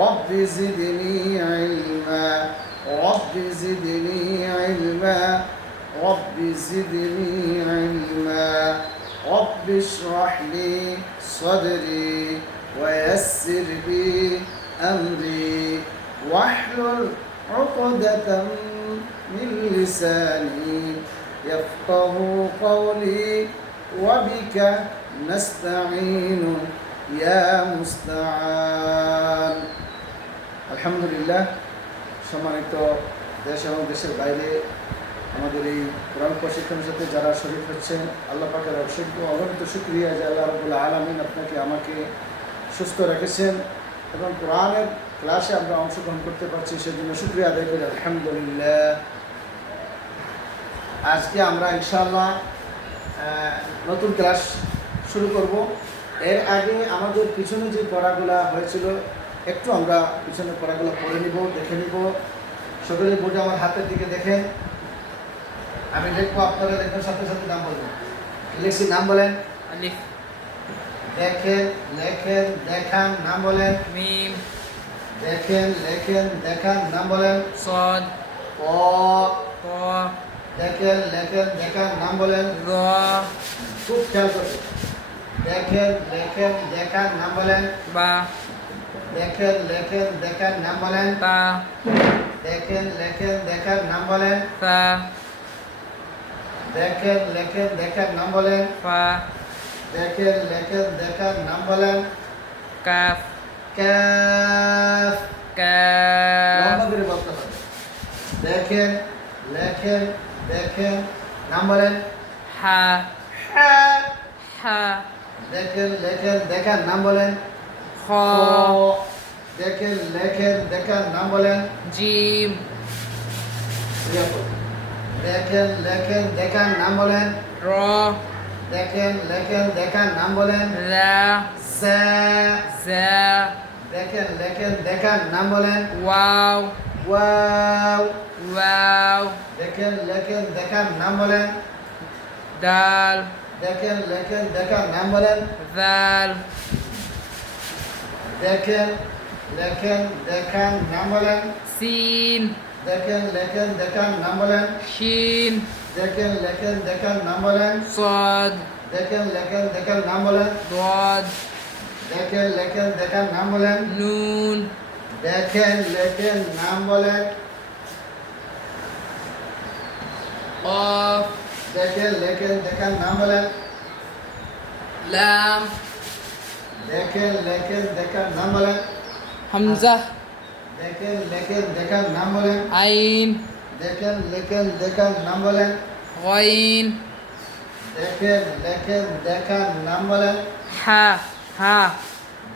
رب زدني علما. رب زدني علما. رب زدني علما. رب اشرح لي صدري ويسر لي أمري. واحلل عقدة من لساني. يفقه قولي. وبك نستعين. يا مستعان. আলহামদুলিল্লাহ, সম্মানিত দেশ এবং দেশের বাইরে আমাদের এই কোরআন প্রশিক্ষণের সাথে যারা শরীর হচ্ছেন, আল্লাহ পাকের অসংখ্য অগণিত সুক্রিয়া যে আল্লাহ রবুল্লা আলমিন আপনাকে, আমাকে সুস্থ রেখেছেন এবং কোরআনের ক্লাসে আমরা অংশগ্রহণ করতে পারছি, সেজন্য সুক্রিয়া আদায় করি, আলহামদুলিল্লাহ। আজকে আমরা ইনশাআল্লাহ নতুন ক্লাস শুরু করব। এর আগে আমাদের পিছনে যে পড়াগুলা হয়েছিল একটু আমরা পিছনে পড়াগুলো পড়ে নিব দেখে নিব। সকলে বুঝে আমার হাতের দিকে দেখেন। আমি লিখব আপনারা দেখবেন সাথে সাথে নাম বলবেন। লিখছি নাম বলেন। দেখেন লেখেন দেখান নাম বলেন। মিম। দেখেন লেখেন দেখান নাম বলেন। সদ। ক। দেখেন লেখেন দেখান নাম বলেন। র খুব খেয়াল করবেন। দেখেন লেখেন দেখান নাম বলেন। বা। দেখেন লেখেন দেখার নাম বলেন তা দেখেন লেখেন দেখার নাম বলেন তা দেখেন লেখেন দেখার নাম বলেন ফা দেখেন লেখেন দেখার নাম বলেন কাফ কাফ কাফ দেখেন লেখেন দেখেন নাম বলেন হা হা হা দেখেন লেখেন দেখার নাম বলেন খ দেখে লেখেন দেখার নাম বলেন। জিম দেখে লেখেন দেখার নাম বলেন। র দেখেন লেখেন দেখার নাম বলেন। রা সা সা দেখে লেখেন দেখার নাম বলেন। ওয়াও। ওয়াও। ওয়াও। দেখেন লেখেন দেখার নাম বলেন। ডাল দেখেন লেখেন দেখার নাম বলেন। জাল দেখেন লেখেন দেখেন নাম বলেন সিন দেখেন লেখেন দেখেন নাম বলেন শিন দেখেন লেখেন দেখেন নাম বলেন সাদ দেখেন লেখেন দেখেন নাম বলেন দদ দেখেন লেখেন দেখেন নাম বলেন নুন দেখেন লেখেন নাম বলেন অফ দেখেন লেখেন দেখেন নাম বলেন লাম দেখেন লেখেন দেখার নাম বলেন হামজা দেখেন লেখেন দেখার নাম বলেন আইন দেখেন লেখেন দেখার নাম বলেন ওয়াইন দেখেন লেখেন দেখার নাম বলেন হা হা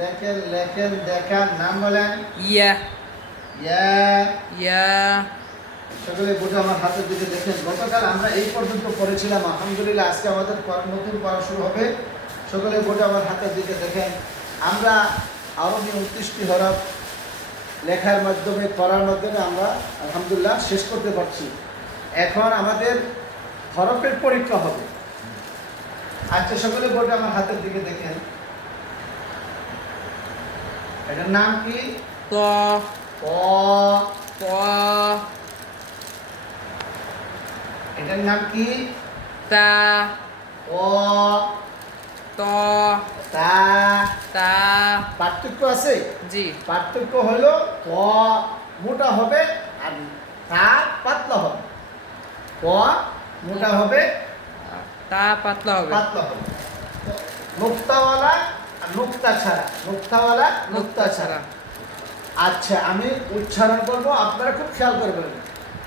দেখেন লেখেন দেখার নাম বলেন ইয়া ইয়া ইয়া সকলে বোঝা আমার হাতের দিকে দেখেন। গতকাল আমরা এই পর্যন্ত পড়েছিলাম আলহামদুলিল্লাহ আজকে আমাদের নতুন পড়া শুরু হবে। সকলে বোর্ডে আমার হাতের দিকে দেখেন। আমরা আরবি উনত্রিশটি হরফ লেখার মাধ্যমে পড়ার মাধ্যমে আমরা আলহামদুলিল্লাহ শেষ করতে পারছি। এখন আমাদের হরফের পরীক্ষা হবে। আচ্ছা সকলে বোর্ডে আমার হাতের দিকে দেখেন। এটার নাম কি? এটার নাম কি? তা। ত তা তা পার্থক্য আছে? জি। পার্থক্য হলো ক মোটা হবে আর তা পাতলা হবে। ক মোটা হবে তা পাতলা হবে। পাতলা হবে। নোক্তাওয়ালা আর নোক্তা ছাড়া। নোক্তাওয়ালা নোক্তা ছাড়া। আচ্ছা আমি উচ্চারণ করব আপনারা খুব খেয়াল করবেন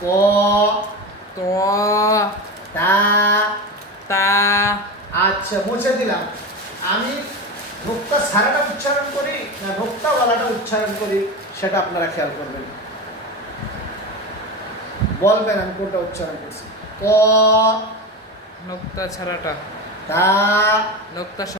ক ত তা তা আচ্ছা মুছে দিলাম। আমি ভোক্তা সারাটা উচ্চারণ করি না ভোক্তাওয়ালাটা উচ্চারণ করি সেটা আপনারা খেয়াল করবেন। বলবেন আমি কোনটা উচ্চারণ করছি। ক নোক্তা ছাড়াটা। তা নোক্তা